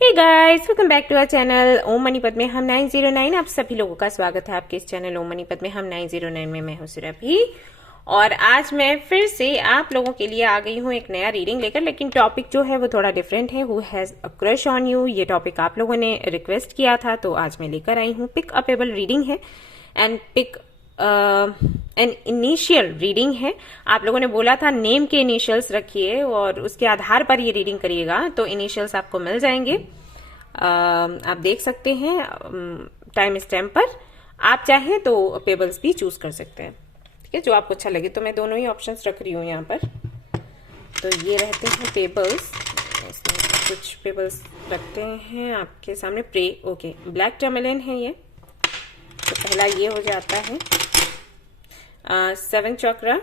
Hey guys, welcome back to our channel Om मनीपत में हम 909। आप सभी लोगों का स्वागत है आपके इस चैनल ओम मनीपत में हम 909 में। मैं हूं सुरभि और आज मैं फिर से आप लोगों के लिए आ गई हूं एक नया रीडिंग लेकर, लेकिन टॉपिक जो है वो थोड़ा डिफरेंट है। Who has a crush on you, ये टॉपिक आप लोगों ने रिक्वेस्ट किया था तो आज मैं लेकर आई हूं। पिक अपेबल रीडिंग है and pick an initial reading है। आप लोगों ने बोला था नेम के इनिशियल्स रखिए और उसके आधार पर ये रीडिंग करिएगा, तो इनिशियल्स आपको मिल जाएंगे। आप देख सकते हैं टाइम स्टैम्प पर। आप चाहें तो पेबल्स भी चूज कर सकते हैं, ठीक है, जो आपको अच्छा लगे। तो मैं दोनों ही ऑप्शंस रख रही हूँ यहाँ पर। तो ये रहते हैं पेबल्स, इसमें कुछ पेबल्स रखते हैं आपके सामने। प्रे, ओके, ब्लैक टर्मलिन है ये। तो पहला ये हो जाता है 7 chakra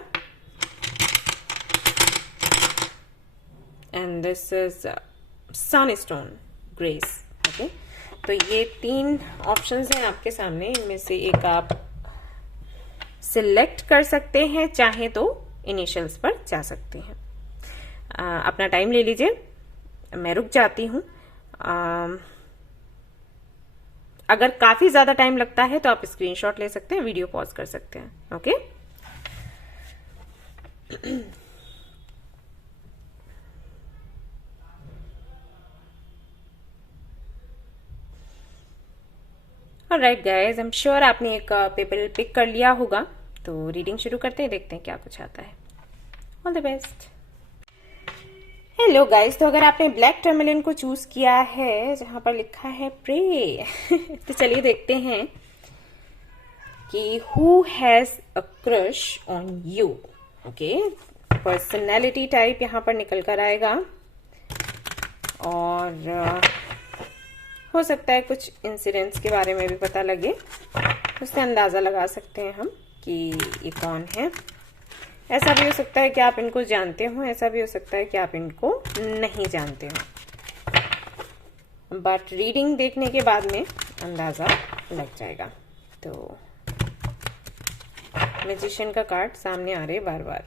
and this is sunstone grace. Okay, तो ये 3 ऑप्शंस हैं आपके सामने, इनमें से एक आप सिलेक्ट कर सकते हैं, चाहे तो इनिशियल्स पर जा सकते हैं। अपना टाइम ले लीजिए, मैं रुक जाती हूँ। अगर काफी ज्यादा टाइम लगता है तो आप स्क्रीनशॉट ले सकते हैं, वीडियो पॉज कर सकते हैं। Okay, alright guys, I am sure आपने एक पेपर पिक कर लिया होगा। तो रीडिंग शुरू करते हैं, देखते हैं क्या कुछ आता है। All the best. Hello guys, तो अगर आपने ब्लैक टर्मलिन को चूज किया है जहां पर लिखा है प्रे तो चलिए देखते हैं कि who has a crush on you. Okay, personality type यहां पर निकल कर आएगा और हो सकता है कुछ इंसिडेंट्स के बारे में भी पता लगे, उससे अंदाजा लगा सकते हैं हम कि ये कौन है। ऐसा भी हो सकता है कि आप इनको जानते हो, ऐसा भी हो सकता है कि आप इनको नहीं जानते हो, बट रीडिंग देखने के बाद में अंदाजा लग जाएगा। तो मैजिशियन का कार्ड सामने आ रहे बार बार।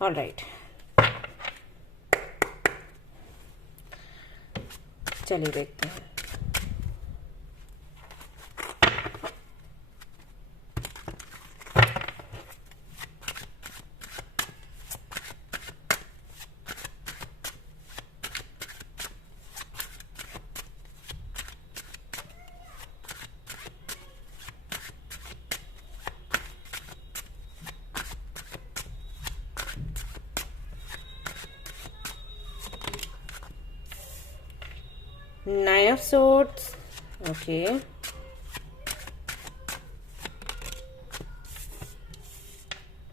ऑलराइट, चलिए देखते हैं। Nine of Swords, okay.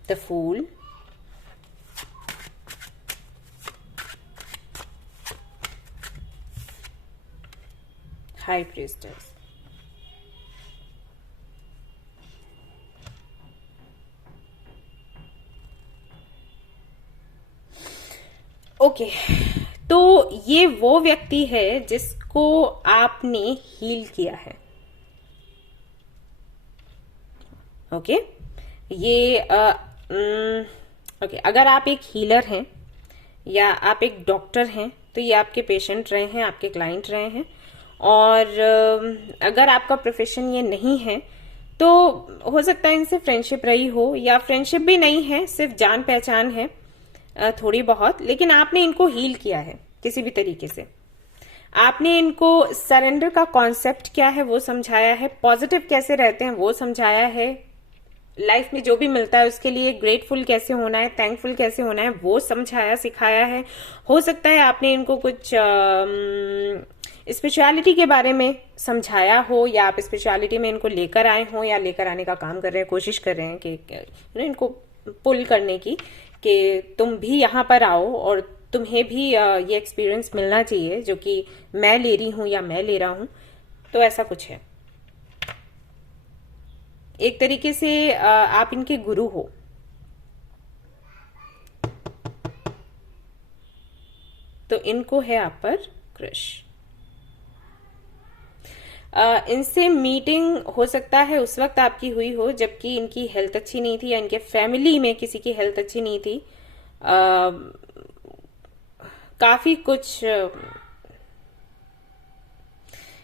The Fool, High Priestess, okay. तो ये वो व्यक्ति है जिसको आपने हील किया है। ओके, ये ओके, अगर आप एक हीलर हैं या आप एक डॉक्टर हैं तो ये आपके पेशेंट रहे हैं, आपके क्लाइंट रहे हैं। और अगर आपका प्रोफेशन ये नहीं है तो हो सकता है इनसे फ्रेंडशिप रही हो, या फ्रेंडशिप भी नहीं है, सिर्फ जान पहचान है थोड़ी बहुत, लेकिन आपने इनको हील किया है किसी भी तरीके से। आपने इनको सरेंडर का कॉन्सेप्ट क्या है वो समझाया है, पॉजिटिव कैसे रहते हैं वो समझाया है, लाइफ में जो भी मिलता है उसके लिए ग्रेटफुल कैसे होना है, थैंकफुल कैसे होना है वो समझाया सिखाया है। हो सकता है आपने इनको कुछ स्पिरिचुअलिटी के बारे में समझाया हो, या आप स्पिरिचुअलिटी में इनको लेकर आए हो या लेकर आने का काम कर रहे हैं, कोशिश कर रहे हैं कि इनको पुल करने की, कि तुम भी यहाँ पर आओ और तुम्हें भी ये एक्सपीरियंस मिलना चाहिए जो कि मैं ले रही हूं या मैं ले रहा हूं। तो ऐसा कुछ है, एक तरीके से आप इनके गुरु हो। तो इनको है आप पर क्रश। इनसे मीटिंग हो सकता है उस वक्त आपकी हुई हो जबकि इनकी हेल्थ अच्छी नहीं थी, या इनके फैमिली में किसी की हेल्थ अच्छी नहीं थी। काफी कुछ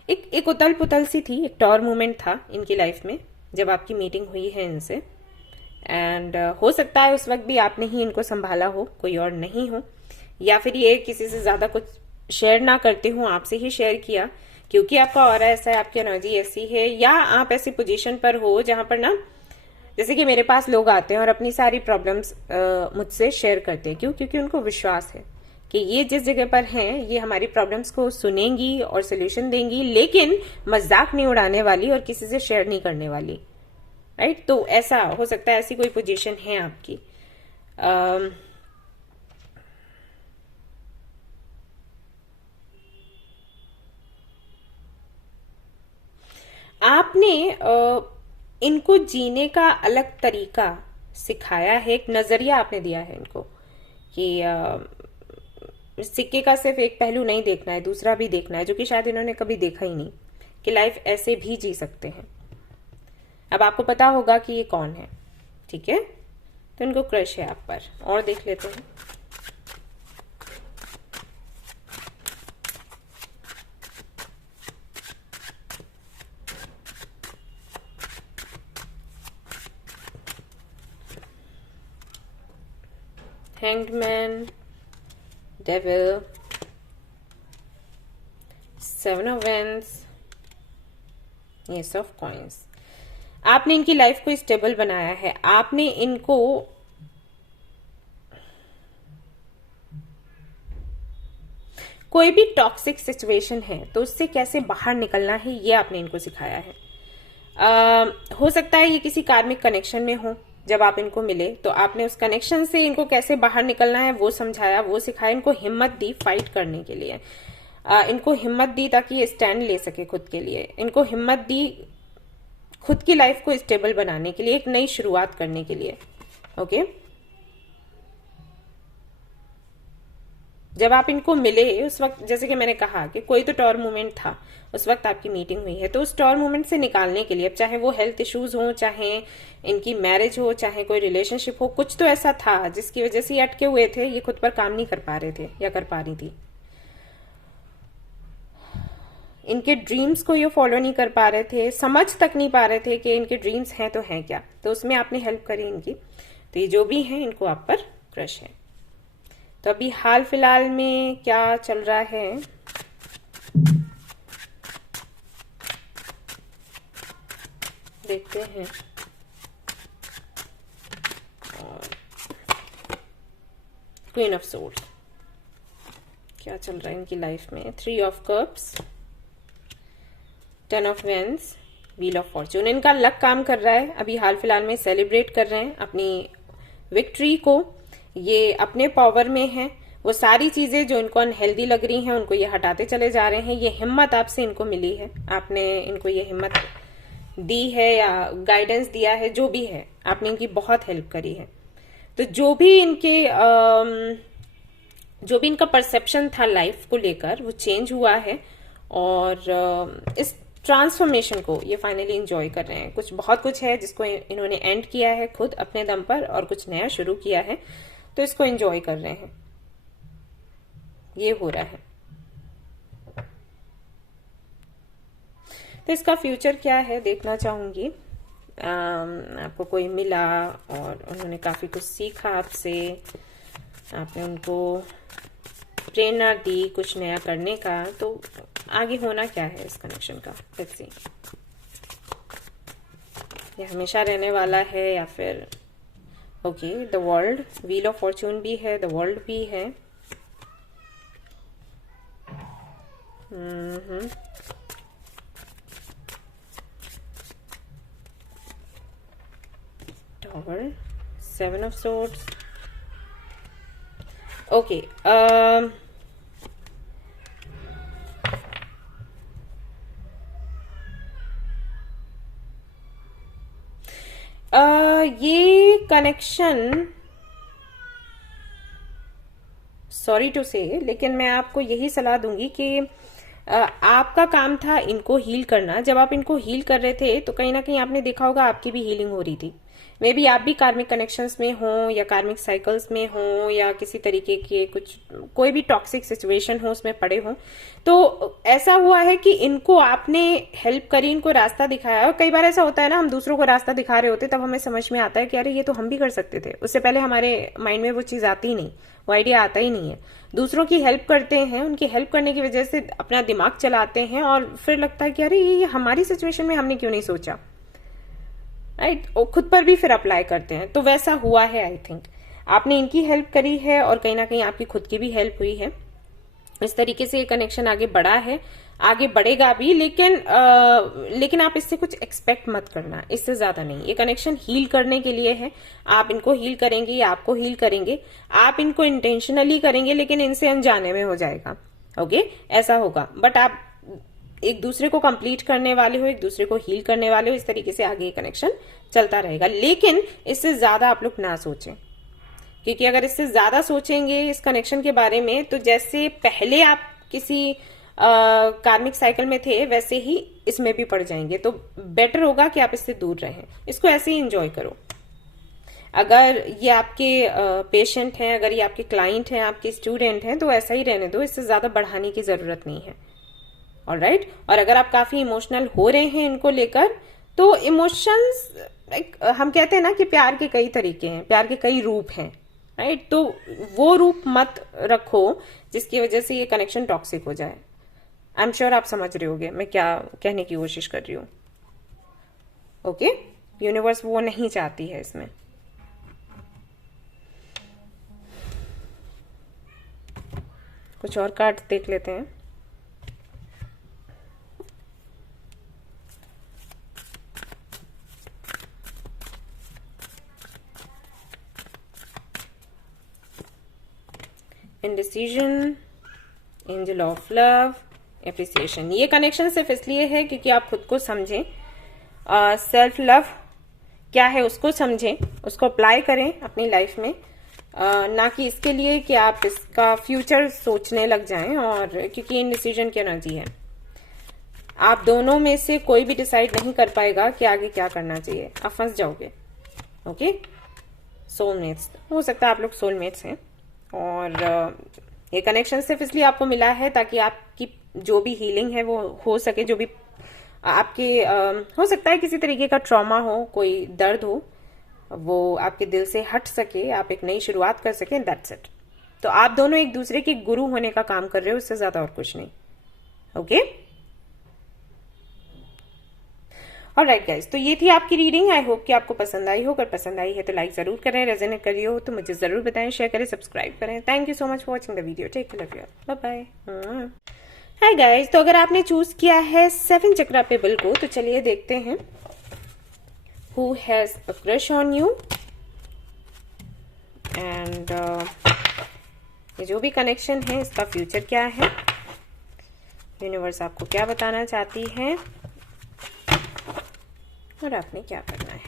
एक उतल पुतल सी थी, एक टॉर मोमेंट था इनकी लाइफ में जब आपकी मीटिंग हुई है इनसे। एंड हो सकता है उस वक्त भी आपने ही इनको संभाला हो, कोई और नहीं हो, या फिर ये किसी से ज्यादा कुछ शेयर ना करते हो, आपसे ही शेयर किया, क्योंकि आपका ऑरा ऐसा है, आपकी एनर्जी ऐसी है, या आप ऐसी पोजीशन पर हो जहां पर ना, जैसे कि मेरे पास लोग आते हैं और अपनी सारी प्रॉब्लम्स मुझसे शेयर करते हैं। क्यों? क्योंकि उनको विश्वास है कि ये जिस जगह पर हैं ये हमारी प्रॉब्लम्स को सुनेंगी और सोल्यूशन देंगी, लेकिन मजाक नहीं उड़ाने वाली और किसी से शेयर नहीं करने वाली, राइट? तो ऐसा हो सकता है, ऐसी कोई पोजीशन है आपकी। आपने इनको जीने का अलग तरीका सिखाया है, एक नजरिया आपने दिया है इनको कि सिक्के का सिर्फ एक पहलू नहीं देखना है, दूसरा भी देखना है, जो कि शायद इन्होंने कभी देखा ही नहीं कि लाइफ ऐसे भी जी सकते हैं। अब आपको पता होगा कि ये कौन है, ठीक है? तो इनको क्रश है आप पर। और देख लेते हैं। Hanged Man, Devil, Seven of Wands, Ace of Coins। आपने इनकी लाइफ को स्टेबल बनाया है। आपने इनको कोई भी टॉक्सिक सिचुएशन है तो उससे कैसे बाहर निकलना है, ये आपने इनको सिखाया है। हो सकता है ये किसी कार्मिक कनेक्शन में हो, जब आप इनको मिले तो आपने उस कनेक्शन से इनको कैसे बाहर निकलना है वो समझाया, वो सिखाया, इनको हिम्मत दी फाइट करने के लिए, इनको हिम्मत दी ताकि ये स्टैंड ले सके खुद के लिए, इनको हिम्मत दी खुद की लाइफ को स्टेबल बनाने के लिए, एक नई शुरुआत करने के लिए। ओके, जब आप इनको मिले उस वक्त, जैसे कि मैंने कहा कि कोई तो टॉर मोमेंट था, उस वक्त आपकी मीटिंग हुई है, तो उस टॉर मोमेंट से निकालने के लिए, अब चाहे वो हेल्थ इश्यूज हो, चाहे इनकी मैरिज हो, चाहे कोई रिलेशनशिप हो, कुछ तो ऐसा था जिसकी वजह से ये अटके हुए थे, ये खुद पर काम नहीं कर पा रहे थे या कर पा रही थी। इनके ड्रीम्स को ये फॉलो नहीं कर पा रहे थे, समझ तक नहीं पा रहे थे कि इनके ड्रीम्स हैं तो हैं क्या, तो उसमें आपने हेल्प करी इनकी। तो ये जो भी है, इनको आप पर क्रश है। तो अभी हाल फिलहाल में क्या चल रहा है, देखते हैं। क्वीन ऑफ सोर्ड्स, क्या चल रहा है इनकी लाइफ में? 3 of cups, 10 of wands, wheel of fortune. इनका लक काम कर रहा है, अभी हाल फिलहाल में सेलिब्रेट कर रहे हैं अपनी विक्ट्री को, ये अपने पावर में है। वो सारी चीजें जो इनको अनहेल्दी लग रही हैं उनको ये हटाते चले जा रहे हैं। ये हिम्मत आपसे इनको मिली है, आपने इनको ये हिम्मत दी है या गाइडेंस दिया है, जो भी है, आपने इनकी बहुत हेल्प करी है। तो जो भी इनका परसेप्शन था लाइफ को लेकर, वो चेंज हुआ है और इस ट्रांसफॉर्मेशन को ये फाइनली एंजॉय कर रहे हैं। बहुत कुछ है जिसको इन्होंने एंड किया है खुद अपने दम पर, और कुछ नया शुरू किया है, तो इसको एंजॉय कर रहे हैं। ये हो रहा है। तो इसका फ्यूचर क्या है देखना चाहूंगी। आपको कोई मिला और उन्होंने काफी कुछ सीखा आपसे, आपने उनको प्रेरणा दी कुछ नया करने का, तो आगे होना क्या है इस कनेक्शन का, लेट्स सी। ये हमेशा रहने वाला है या फिर okay, the world, wheel of Fortune भी है, द वर्ल्ड भी है। Tower, 7 of swords. Okay. ये कनेक्शन, सॉरी टू से, लेकिन मैं आपको यही सलाह दूंगी कि आपका काम था इनको हील करना। जब आप इनको हील कर रहे थे तो कहीं ना कहीं आपने देखा होगा आपकी भी हीलिंग हो रही थी, मे बी आप भी कार्मिक कनेक्शंस में हो या कार्मिक साइकिल्स में हो या किसी तरीके के कुछ कोई भी टॉक्सिक सिचुएशन हो उसमें पड़े हो, तो ऐसा हुआ है कि इनको आपने हेल्प करी, इनको रास्ता दिखाया। और कई बार ऐसा होता है ना, हम दूसरों को रास्ता दिखा रहे होते तब हमें समझ में आता है कि अरे ये तो हम भी कर सकते थे, उससे पहले हमारे माइंड में वो चीज आती ही नहीं, वो आइडिया आता ही नहीं है। दूसरों की हेल्प करते हैं, उनकी हेल्प करने की वजह से अपना दिमाग चलाते हैं और फिर लगता है कि अरे ये हमारी सिचुएशन में हमने क्यों नहीं सोचा, राइट, और खुद पर भी फिर अप्लाई करते हैं। तो वैसा हुआ है, आई थिंक आपने इनकी हेल्प करी है और कहीं ना कहीं आपकी खुद की भी हेल्प हुई है। इस तरीके से ये कनेक्शन आगे बढ़ा है, आगे बढ़ेगा भी, लेकिन आप इससे कुछ एक्सपेक्ट मत करना, इससे ज्यादा नहीं। ये कनेक्शन हील करने के लिए है, आप इनको हील करेंगे या आपको हील करेंगे, आप इनको इंटेंशनली करेंगे लेकिन इनसे अनजाने में हो जाएगा, ओके, ऐसा होगा। बट आप एक दूसरे को कंप्लीट करने वाले हो, एक दूसरे को हील करने वाले हो, इस तरीके से आगे ये कनेक्शन चलता रहेगा। लेकिन इससे ज्यादा आप लोग ना सोचें, क्योंकि अगर इससे ज्यादा सोचेंगे इस कनेक्शन के बारे में, तो जैसे पहले आप किसी कार्मिक साइकिल में थे वैसे ही इसमें भी पड़ जाएंगे। तो बेटर होगा कि आप इससे दूर रहें, इसको ऐसे ही एंजॉय करो। अगर ये आपके पेशेंट हैं, अगर ये आपके क्लाइंट हैं, आपके स्टूडेंट हैं, तो ऐसा ही रहने दो, इससे ज्यादा बढ़ाने की जरूरत नहीं है, ऑलराइट। और अगर आप काफी इमोशनल हो रहे हैं इनको लेकर, तो इमोशंस, हम कहते हैं ना कि प्यार के कई तरीके हैं, प्यार के कई रूप हैं, राइट। तो वो रूप मत रखो जिसकी वजह से ये कनेक्शन टॉक्सिक हो जाए। आई एम श्योर आप समझ रहे होगे मैं क्या कहने की कोशिश कर रही हूं, ओके। यूनिवर्स वो नहीं चाहती है इसमें। कुछ और कार्ड देख लेते हैं। Indecision, angel of love, appreciation. ये कनेक्शन सिर्फ इसलिए है क्योंकि आप खुद को समझें, सेल्फ लव क्या है उसको समझें, उसको अप्लाई करें अपनी लाइफ में, ना कि इसके लिए कि आप इसका फ्यूचर सोचने लग जाएं। और क्योंकि इंडिसीजन की एनर्जी है, आप दोनों में से कोई भी डिसाइड नहीं कर पाएगा कि आगे क्या करना चाहिए, आप फंस जाओगे, ओके। सोलमेट्स, हो सकता है आप लोग सोलमेट्स हैं। और ये कनेक्शन सिर्फ इसलिए आपको मिला है ताकि आपकी जो भी हीलिंग है वो हो सके, जो भी आपके हो सकता है किसी तरीके का ट्रॉमा हो, कोई दर्द हो, वो आपके दिल से हट सके, आप एक नई शुरुआत कर सके, दैट्स इट। तो आप दोनों एक दूसरे के गुरु होने का काम कर रहे हो, उससे ज्यादा और कुछ नहीं, ओके। ऑलराइट गाइस, तो ये थी आपकी रीडिंग। आई होप कि आपको पसंद आई हो। अगर पसंद आई है तो लाइक जरूर करें, रेजोनेट करी हो तो मुझे जरूर बताएं, शेयर करें, सब्सक्राइब करें। Thank you so much for watching the video. Take care, love you, bye bye. Hi guys, तो अगर आपने चूज किया है 7 चक्रा पेबल को, तो चलिए देखते हैं who has a crush on you. And ये जो भी कनेक्शन है इसका फ्यूचर क्या है, यूनिवर्स आपको क्या बताना चाहती है और आपने क्या करना है।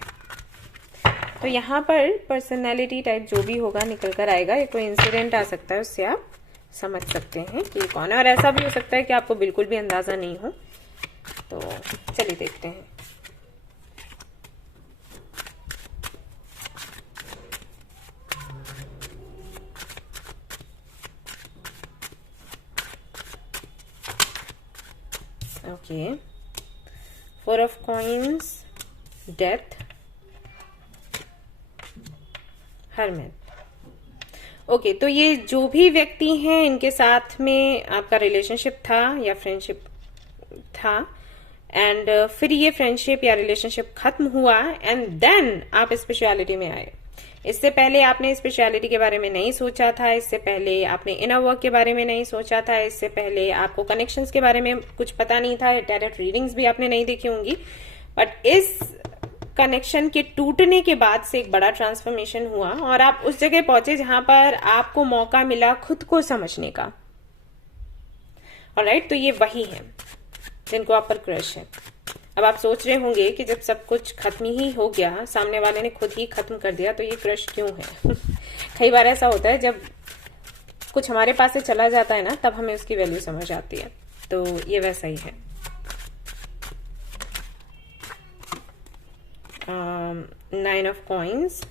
तो यहाँ पर पर्सनालिटी टाइप जो भी होगा निकल कर आएगा। ये कोई इंसिडेंट आ सकता है, उससे आप समझ सकते हैं कि कौन है। और ऐसा भी हो सकता है कि आपको बिल्कुल भी अंदाजा नहीं हो। तो चलिए देखते हैं। Okay, 4 of coins, death, hermit. Okay, तो ये जो भी व्यक्ति हैं इनके साथ में आपका रिलेशनशिप था या फ्रेंडशिप था, एंड फिर ये फ्रेंडशिप या रिलेशनशिप खत्म हुआ एंड देन आप स्पिरिचुअलिटी में आए। इससे पहले आपने स्पिरिचुअलिटी के बारे में नहीं सोचा था, इससे पहले आपने इनर वर्क के बारे में नहीं सोचा था, इससे पहले आपको कनेक्शंस के बारे में कुछ पता नहीं था, डायरेक्ट रीडिंग्स भी आपने नहीं देखी होंगी। बट इस कनेक्शन के टूटने के बाद से एक बड़ा ट्रांसफॉर्मेशन हुआ और आप उस जगह पहुंचे जहां पर आपको मौका मिला खुद को समझने का। ऑलराइट, तो ये वही है जिनको आप पर क्रश है। अब आप सोच रहे होंगे कि जब सब कुछ खत्म ही हो गया, सामने वाले ने खुद ही खत्म कर दिया, तो ये क्रश क्यों है। कई बार ऐसा होता है जब कुछ हमारे पास से चला जाता है ना, तब हमें उसकी वैल्यू समझ आती है। तो ये वैसा ही है। 9 ऑफ कॉइंस,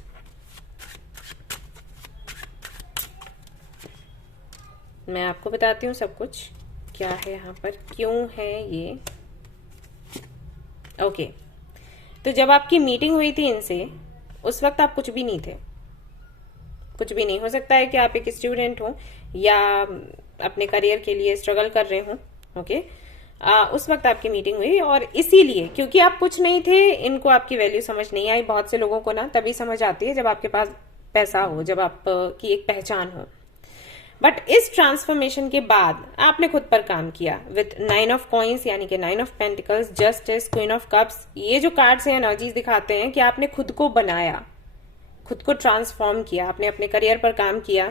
मैं आपको बताती हूँ सब कुछ क्या है यहाँ पर, क्यों है ये। ओके, तो जब आपकी मीटिंग हुई थी इनसे, उस वक्त आप कुछ भी नहीं थे, कुछ भी नहीं। हो सकता है कि आप एक स्टूडेंट हो या अपने करियर के लिए स्ट्रगल कर रहे हो। ओके, उस वक्त आपकी मीटिंग हुई और इसीलिए क्योंकि आप कुछ नहीं थे, इनको आपकी वैल्यू समझ नहीं आई। बहुत से लोगों को ना तभी समझ आती है जब आपके पास पैसा हो, जब आपकी एक पहचान हो। बट इस ट्रांसफॉर्मेशन के बाद आपने खुद पर काम किया विथ 9 ऑफ कॉइंस, यानी कि 9 of pentacles, justice, queen of cups. ये जो कार्ड्स हैं एनर्जीज दिखाते हैं कि आपने खुद को बनाया, खुद को ट्रांसफॉर्म किया, आपने अपने करियर पर काम किया,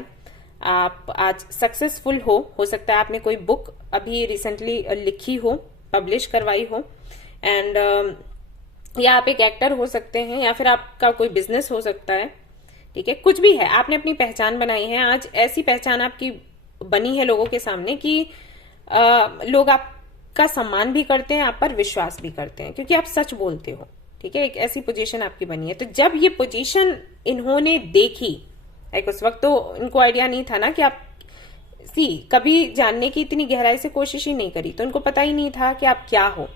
आप आज सक्सेसफुल हो सकता है आपने कोई बुक अभी रिसेंटली लिखी हो, पब्लिश करवाई हो, एंड या आप एक एक्टर हो सकते हैं, या फिर आपका कोई बिजनेस हो सकता है। ठीक है, कुछ भी है, आपने अपनी पहचान बनाई है। आज ऐसी पहचान आपकी बनी है लोगों के सामने कि लोग आपका सम्मान भी करते हैं, आप पर विश्वास भी करते हैं, क्योंकि आप सच बोलते हो। ठीक है, एक ऐसी पोजीशन आपकी बनी है। तो जब ये पोजीशन इन्होंने देखी, एक उस वक्त तो इनको आइडिया नहीं था ना कि आप कभी जानने की इतनी गहराई से कोशिश ही नहीं करी, तो इनको पता ही नहीं था कि आप क्या हो,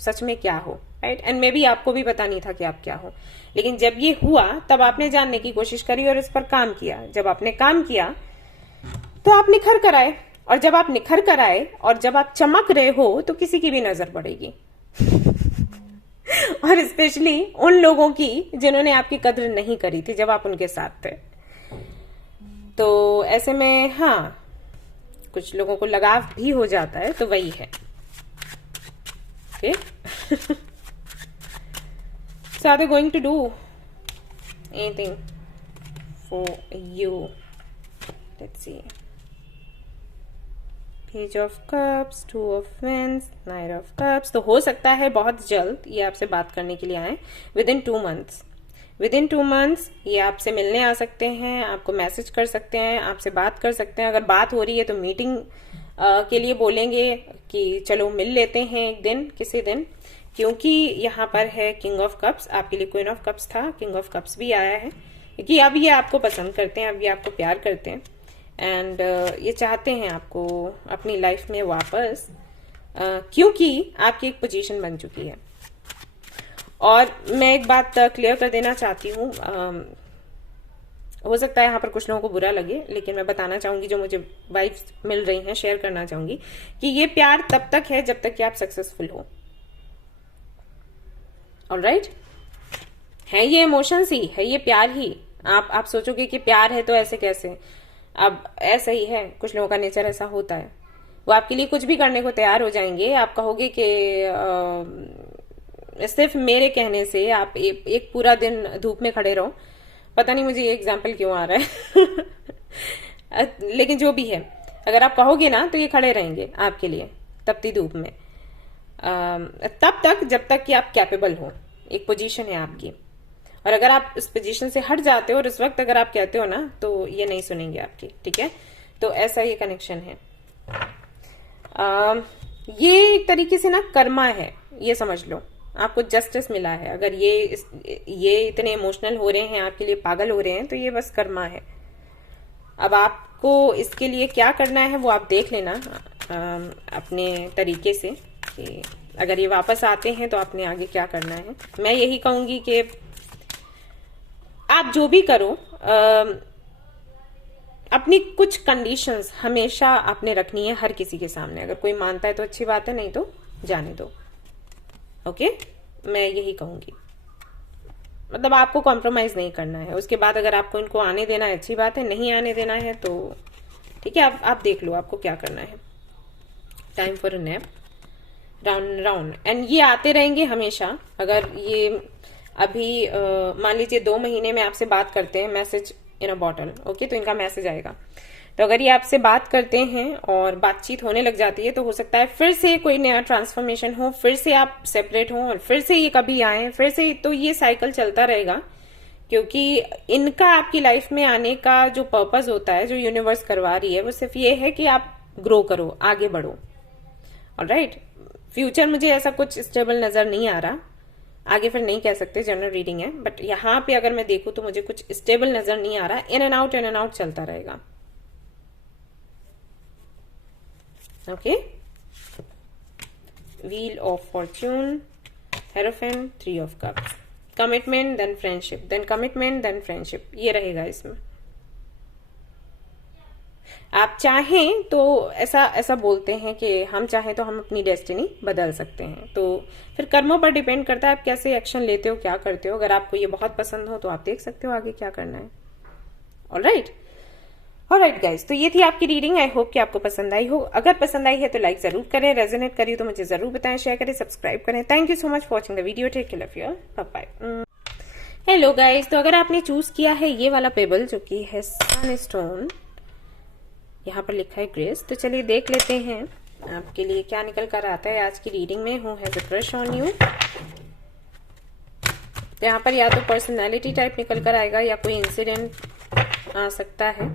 सच में क्या हो, राइट। एंड मे बी आपको भी पता नहीं था कि आप क्या हो, लेकिन जब ये हुआ तब आपने जानने की कोशिश करी और इस पर काम किया। जब आपने काम किया तो आप निखर कर आए, और जब आप निखर कर आए और जब आप चमक रहे हो तो किसी की भी नजर पड़ेगी और स्पेशली उन लोगों की जिन्होंने आपकी कद्र नहीं करी थी जब आप उनके साथ थे। तो ऐसे में हाँ, कुछ लोगों को लगाव भी हो जाता है, तो वही है। Okay, so are they going to do anything for you? Let's see. Page of Cups, 2 of Wands, Knight of Cups। तो हो सकता है बहुत जल्द ये आपसे बात करने के लिए आए, within 2 months। within 2 months ये आपसे मिलने आ सकते हैं, आपको मैसेज कर सकते हैं, आपसे बात कर सकते हैं। अगर बात हो रही है तो मीटिंग के लिए बोलेंगे कि चलो मिल लेते हैं एक दिन, किसी दिन, क्योंकि यहाँ पर है किंग ऑफ कप्स, आपके लिए क्वीन ऑफ कप्स था, किंग ऑफ कप्स भी आया है, क्योंकि अब ये आपको पसंद करते हैं, अब ये आपको प्यार करते हैं, एंड ये चाहते हैं आपको अपनी लाइफ में वापस, क्योंकि आपकी एक पोजीशन बन चुकी है। और मैं एक बात क्लियर कर देना चाहती हूँ, हो सकता है यहाँ पर कुछ लोगों को बुरा लगे, लेकिन मैं बताना चाहूंगी, जो मुझे वाइब्स मिल रही हैं शेयर करना चाहूंगी, कि ये प्यार तब तक है जब तक कि आप सक्सेसफुल हो। ऑलराइट, है ये इमोशंस ही, है ये प्यार ही। आप सोचोगे कि प्यार है तो ऐसे कैसे, अब ऐसा ही है, कुछ लोगों का नेचर ऐसा होता है, वो आपके लिए कुछ भी करने को तैयार हो जाएंगे। आप कहोगे कि सिर्फ मेरे कहने से आप एक पूरा दिन धूप में खड़े रहो, पता नहीं मुझे ये एग्जाम्पल क्यों आ रहा है लेकिन जो भी है, अगर आप कहोगे ना तो ये खड़े रहेंगे आपके लिए तपती धूप में, तब तक जब तक कि आप कैपेबल हो, एक पोजीशन है आपकी। और अगर आप उस पोजीशन से हट जाते हो और उस वक्त अगर आप कहते हो ना, तो ये नहीं सुनेंगे आपकी। ठीक है, तो ऐसा ये कनेक्शन है। ये एक तरीके से ना कर्मा है, ये समझ लो, आपको जस्टिस मिला है। अगर ये इतने इमोशनल हो रहे हैं, आपके लिए पागल हो रहे हैं, तो ये बस कर्मा है। अब आपको इसके लिए क्या करना है वो आप देख लेना अपने तरीके से, कि अगर ये वापस आते हैं तो आपने आगे क्या करना है। मैं यही कहूंगी कि आप जो भी करो, अपनी कुछ कंडीशंस हमेशा आपने रखनी है हर किसी के सामने। अगर कोई मानता है तो अच्छी बात है, नहीं तो जाने दो। ओके, मैं यही कहूंगी, मतलब आपको कॉम्प्रोमाइज नहीं करना है। उसके बाद अगर आपको इनको आने देना है अच्छी बात है, नहीं आने देना है तो ठीक है, आप देख लो आपको क्या करना है। Time for a nap, round round, and ये आते रहेंगे हमेशा। अगर ये अभी मान लीजिए 2 महीने में आपसे बात करते हैं, मैसेज इन अ बॉटल, ओके, तो इनका मैसेज आएगा। तो अगर ये आपसे बात करते हैं और बातचीत होने लग जाती है, तो हो सकता है फिर से कोई नया ट्रांसफॉर्मेशन हो, फिर से आप सेपरेट हो और फिर से ये कभी आए, फिर से, तो ये साइकिल चलता रहेगा। क्योंकि इनका आपकी लाइफ में आने का जो पर्पस होता है, जो यूनिवर्स करवा रही है, वो सिर्फ ये है कि आप ग्रो करो, आगे बढ़ो। ऑलराइट, फ्यूचर मुझे ऐसा कुछ स्टेबल नजर नहीं आ रहा। आगे फिर नहीं कह सकते, जनरल रीडिंग है। बट यहाँ पे अगर मैं देखूं तो मुझे कुछ स्टेबल नजर नहीं आ रहा, इन एंड आउट चलता रहेगा। Okay, wheel of fortune, hierophant, 3 of cups, commitment then friendship, then commitment then friendship, ये रहेगा इसमें। आप चाहें तो ऐसा बोलते हैं कि हम चाहें तो हम अपनी डेस्टिनी बदल सकते हैं। तो फिर कर्मों पर डिपेंड करता है आप कैसे एक्शन लेते हो, क्या करते हो। अगर आपको ये बहुत पसंद हो तो आप देख सकते हो आगे क्या करना है। ऑलराइट गाइज, तो ये थी आपकी रीडिंग। आई होप कि आपको पसंद आई हो। अगर पसंद आई है तो लाइक जरूर करें, रेजोनेट करिए तो मुझे जरूर बताएं, शेयर करें, सब्सक्राइब करें। Thank you so much for watching the video. Take care of your, bye bye. Hello guys, तो अगर आपने चूज किया है ये वाला पेबल जो कि है सनस्टोन, यहाँ पर लिखा है ग्रेस, तो चलिए देख लेते हैं आपके लिए क्या निकल कर आता है आज की रीडिंग में। हूँ has a crush on you. तो यहाँ पर या तो पर्सनालिटी टाइप निकल कर आएगा या कोई इंसिडेंट आ सकता है।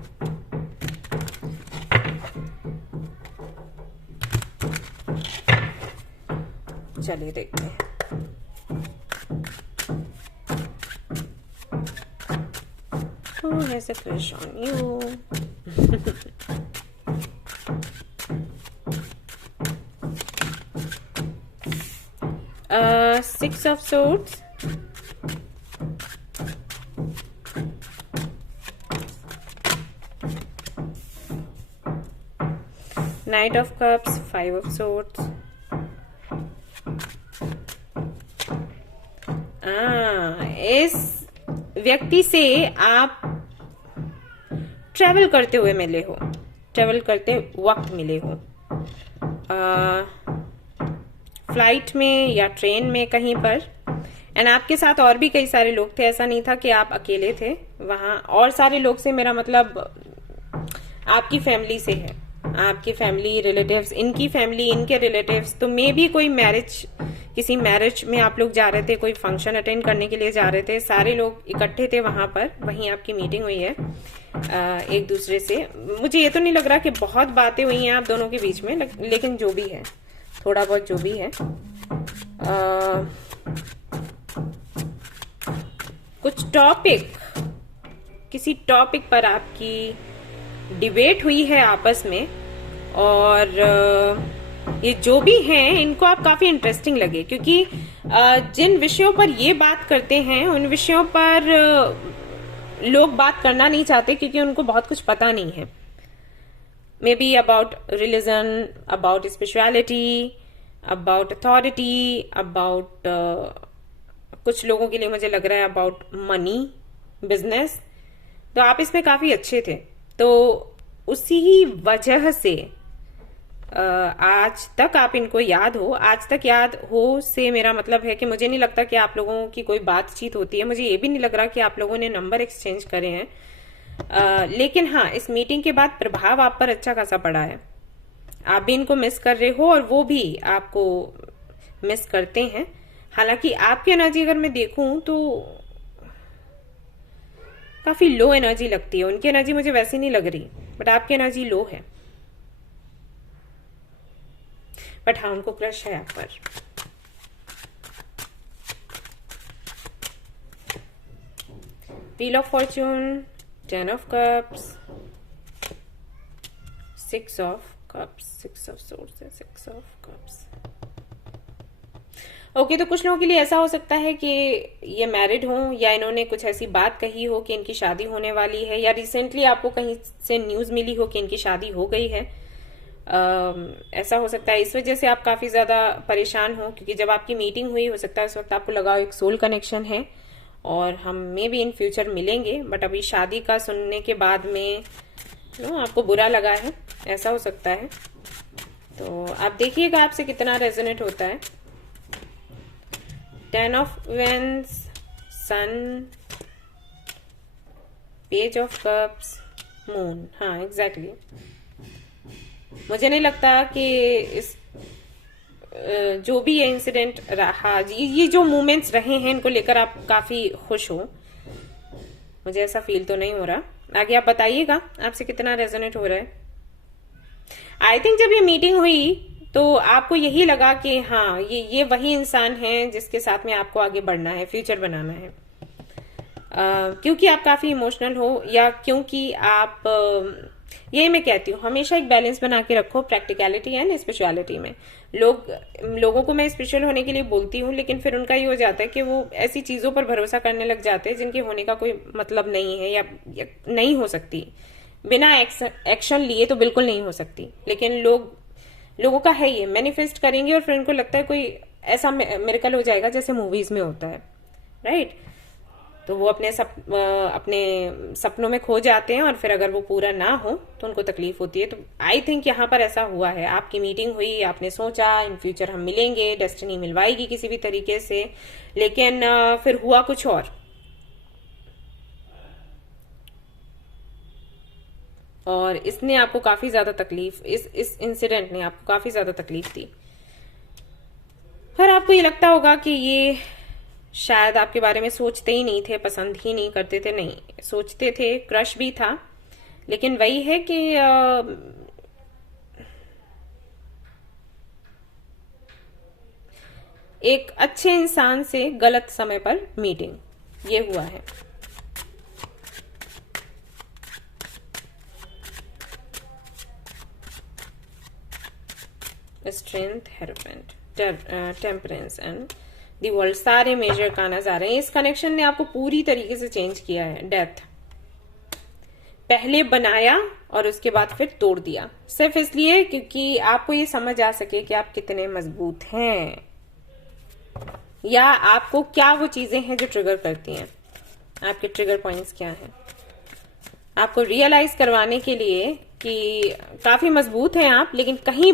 चलिए देखते हैं। Who has a crush on you? 6 of swords, Knight of cups, 5 of swords, इस व्यक्ति से आप ट्रेवल करते हुए मिले हो, ट्रेवल करते वक्त मिले हो, फ्लाइट में या ट्रेन में कहीं पर। एंड आपके साथ और भी कई सारे लोग थे, ऐसा नहीं था कि आप अकेले थे वहां। और सारे लोग से मेरा मतलब आपकी फैमिली से है, आपकी फैमिली, रिलेटिव्स, इनकी फैमिली, इनके रिलेटिव्स। तो मे भी कोई मैरिज, किसी मैरिज में आप लोग जा रहे थे, कोई फंक्शन अटेंड करने के लिए जा रहे थे, सारे लोग इकट्ठे थे वहां पर, वहीं आपकी मीटिंग हुई है एक दूसरे से। मुझे ये तो नहीं लग रहा कि बहुत बातें हुई हैं आप दोनों के बीच में, लेकिन जो भी है, थोड़ा बहुत जो भी है, कुछ टॉपिक, किसी टॉपिक पर आपकी डिबेट हुई है आपस में। और ये जो भी हैं इनको आप काफी इंटरेस्टिंग लगे, क्योंकि जिन विषयों पर ये बात करते हैं उन विषयों पर लोग बात करना नहीं चाहते, क्योंकि उनको बहुत कुछ पता नहीं है। May be about religion, about spirituality, about authority, about कुछ लोगों के लिए मुझे लग रहा है अबाउट मनी, बिजनेस। तो आप इसमें काफी अच्छे थे। तो उसी ही वजह से आज तक आप इनको याद हो। आज तक याद हो से मेरा मतलब है कि मुझे नहीं लगता कि आप लोगों की कोई बातचीत होती है। मुझे ये भी नहीं लग रहा कि आप लोगों ने नंबर एक्सचेंज करे हैं। लेकिन हाँ, इस मीटिंग के बाद प्रभाव आप पर अच्छा खासा पड़ा है। आप भी इनको मिस कर रहे हो और वो भी आपको मिस करते हैं। हालांकि आपकी एनर्जी अगर मैं देखूं तो काफी लो एनर्जी लगती है। उनकी एनर्जी मुझे वैसी नहीं लग रही, बट आपकी एनर्जी लो है। बट हाँ, उनको क्रश है आप पर। Wheel of Fortune, 10 of cups, 6 of cups, 6 of source, 6 of cups. Okay, तो कुछ लोगों के लिए ऐसा हो सकता है कि ये मैरिड हो, या इन्होंने कुछ ऐसी बात कही हो कि इनकी शादी होने वाली है, या रिसेंटली आपको कहीं से न्यूज मिली हो कि इनकी शादी हो गई है। ऐसा हो सकता है। इस वजह से आप काफी ज्यादा परेशान हो, क्योंकि जब आपकी मीटिंग हुई, हो सकता है उस वक्त आपको लगा एक सोल कनेक्शन है और हम में भी इन फ्यूचर मिलेंगे। बट अभी शादी का सुनने के बाद में आपको बुरा लगा है, ऐसा हो सकता है। तो आप देखिएगा आपसे कितना रेजोनेट होता है। 10 of wands, sun, page of cups, moon. हाँ, एग्जैक्टली। मुझे नहीं लगता कि इस जो भी ये इंसिडेंट रहा, ये जो मोमेंट्स रहे हैं, इनको लेकर आप काफी खुश हो। मुझे ऐसा फील तो नहीं हो रहा। आगे आप बताइएगा आपसे कितना रेजोनेट हो रहा है। आई थिंक जब ये मीटिंग हुई तो आपको यही लगा कि हाँ ये वही इंसान है जिसके साथ में आपको आगे बढ़ना है, फ्यूचर बनाना है। क्योंकि आप काफी इमोशनल हो, या क्योंकि आप ये मैं कहती हूँ हमेशा एक बैलेंस बना के रखो प्रैक्टिकलिटी एंड स्पिरिचुअलिटी में। लोगों को मैं स्पिरिचुअल होने के लिए बोलती हूँ, लेकिन फिर उनका ये हो जाता है कि वो ऐसी चीजों पर भरोसा करने लग जाते हैं जिनके होने का कोई मतलब नहीं है, या नहीं हो सकती, बिना एक्शन लिए तो बिल्कुल नहीं हो सकती। लेकिन लोगों का है ये, मैनिफेस्ट करेंगे और फिर उनको लगता है कोई ऐसा मिरेकल हो जाएगा जैसे मूवीज में होता है, राइट। तो वो अपने सपनों में खो जाते हैं, और फिर अगर वो पूरा ना हो तो उनको तकलीफ होती है। तो आई थिंक यहाँ पर ऐसा हुआ है, आपकी मीटिंग हुई, आपने सोचा इन फ्यूचर हम मिलेंगे, डेस्टिनी मिलवाएगी किसी भी तरीके से, लेकिन फिर हुआ कुछ और इसने आपको काफी ज्यादा तकलीफ, इस इंसिडेंट ने आपको काफी ज्यादा तकलीफ दी। और आपको ये लगता होगा कि ये शायद आपके बारे में सोचते ही नहीं थे, पसंद ही नहीं करते थे, नहीं सोचते थे, क्रश भी था, लेकिन वही है कि एक अच्छे इंसान से गलत समय पर मीटिंग, ये हुआ है। Strength, hierophant, temperance and the world, सारे मेजर कानाज आ रहे हैं। इस कनेक्शन ने आपको पूरी तरीके से चेंज किया है। डेथ, पहले बनाया और उसके बाद फिर तोड़ दिया, सिर्फ इसलिए क्योंकि आपको ये समझ आ सके कि आप कितने मजबूत हैं, या आपको क्या वो चीजें हैं जो ट्रिगर करती हैं, आपके ट्रिगर पॉइंट्स क्या हैं, आपको रियलाइज करवाने के लिए कि काफी मजबूत हैं आप, लेकिन कहीं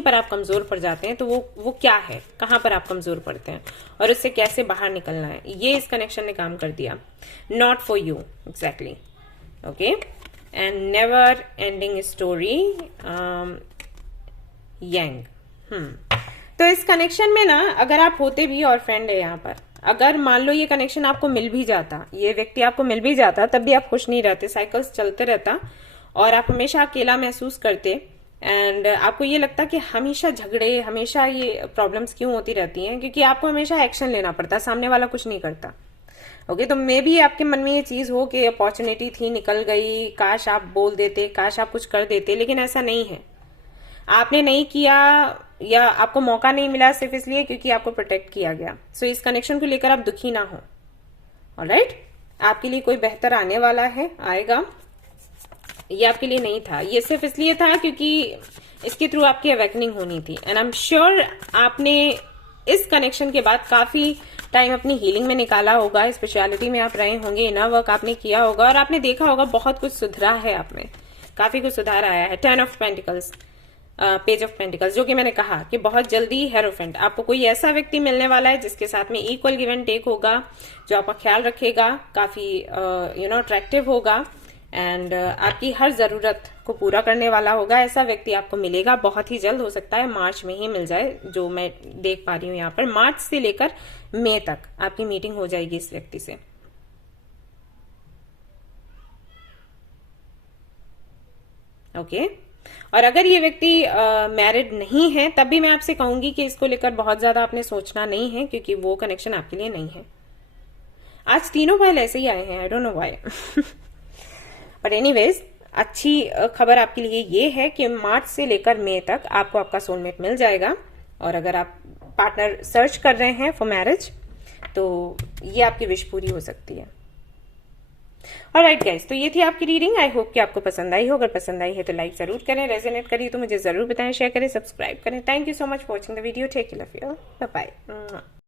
पर आप कमजोर पड़ जाते हैं। तो वो क्या है, कहां पर आप कमजोर पड़ते हैं और उससे कैसे बाहर निकलना है, ये इस कनेक्शन ने काम कर दिया। Not for you exactly, okay. And never ending story, young. तो इस कनेक्शन में ना, अगर आप होते भी और फ्रेंड है यहाँ पर, अगर मान लो ये कनेक्शन आपको मिल भी जाता, ये व्यक्ति आपको मिल भी जाता, तब भी आप खुश नहीं रहते, साइकिल्स चलते रहता और आप हमेशा अकेला महसूस करते, एंड आपको ये लगता कि हमेशा झगड़े, हमेशा ये प्रॉब्लम्स क्यों होती रहती हैं, क्योंकि आपको हमेशा एक्शन लेना पड़ता, सामने वाला कुछ नहीं करता। ओके, तो मे भी आपके मन में ये चीज हो कि अपॉर्चुनिटी थी, निकल गई, काश आप बोल देते, काश आप कुछ कर देते, लेकिन ऐसा नहीं है। आपने नहीं किया या आपको मौका नहीं मिला सिर्फ इसलिए क्योंकि आपको प्रोटेक्ट किया गया। सो इस कनेक्शन को लेकर आप दुखी ना हो, ऑलराइट। आपके लिए कोई बेहतर आने वाला है, आएगा। ये आपके लिए नहीं था, ये सिर्फ इसलिए था क्योंकि इसके थ्रू आपकी अवेकनिंग होनी थी। एंड आई एम श्योर आपने इस कनेक्शन के बाद काफी टाइम अपनी हीलिंग में निकाला होगा, स्पिरिचुअलिटी में आप रहे होंगे, इनर वर्क आपने किया होगा, और आपने देखा होगा बहुत कुछ सुधरा है आप में, काफी कुछ सुधार आया है। 10 of pentacles, page of pentacles, जो कि मैंने कहा कि बहुत जल्दी हेरोफेंट, आपको कोई ऐसा व्यक्ति मिलने वाला है जिसके साथ में इक्वल गिव एंड टेक होगा, जो आपका ख्याल रखेगा, काफी अट्रैक्टिव होगा, एंड आपकी हर जरूरत को पूरा करने वाला होगा। ऐसा व्यक्ति आपको मिलेगा बहुत ही जल्द, हो सकता है मार्च में ही मिल जाए, जो मैं देख पा रही हूँ यहाँ पर। मार्च से लेकर मई तक आपकी मीटिंग हो जाएगी इस व्यक्ति से, ओके। और अगर ये व्यक्ति मैरिड नहीं है, तब भी मैं आपसे कहूंगी कि इसको लेकर बहुत ज्यादा आपने सोचना नहीं है, क्योंकि वो कनेक्शन आपके लिए नहीं है। आज तीनों फाइल ऐसे ही आए हैं, I don't know why. But anyways, अच्छी खबर आपके लिए ये है कि मार्च से लेकर मई तक आपको आपका सोलमेट मिल जाएगा। और अगर आप पार्टनर सर्च कर रहे हैं फॉर मैरिज, तो ये आपकी विश पूरी हो सकती है। ऑलराइट गाइस, तो ये थी आपकी रीडिंग। आई होप कि आपको पसंद आई हो। अगर पसंद आई है तो लाइक जरूर करें, रेजोनेट करिए तो मुझे जरूर बताएं, शेयर करें, सब्सक्राइब करें। Thank you so much for watching the video. Take care of you, bye bye.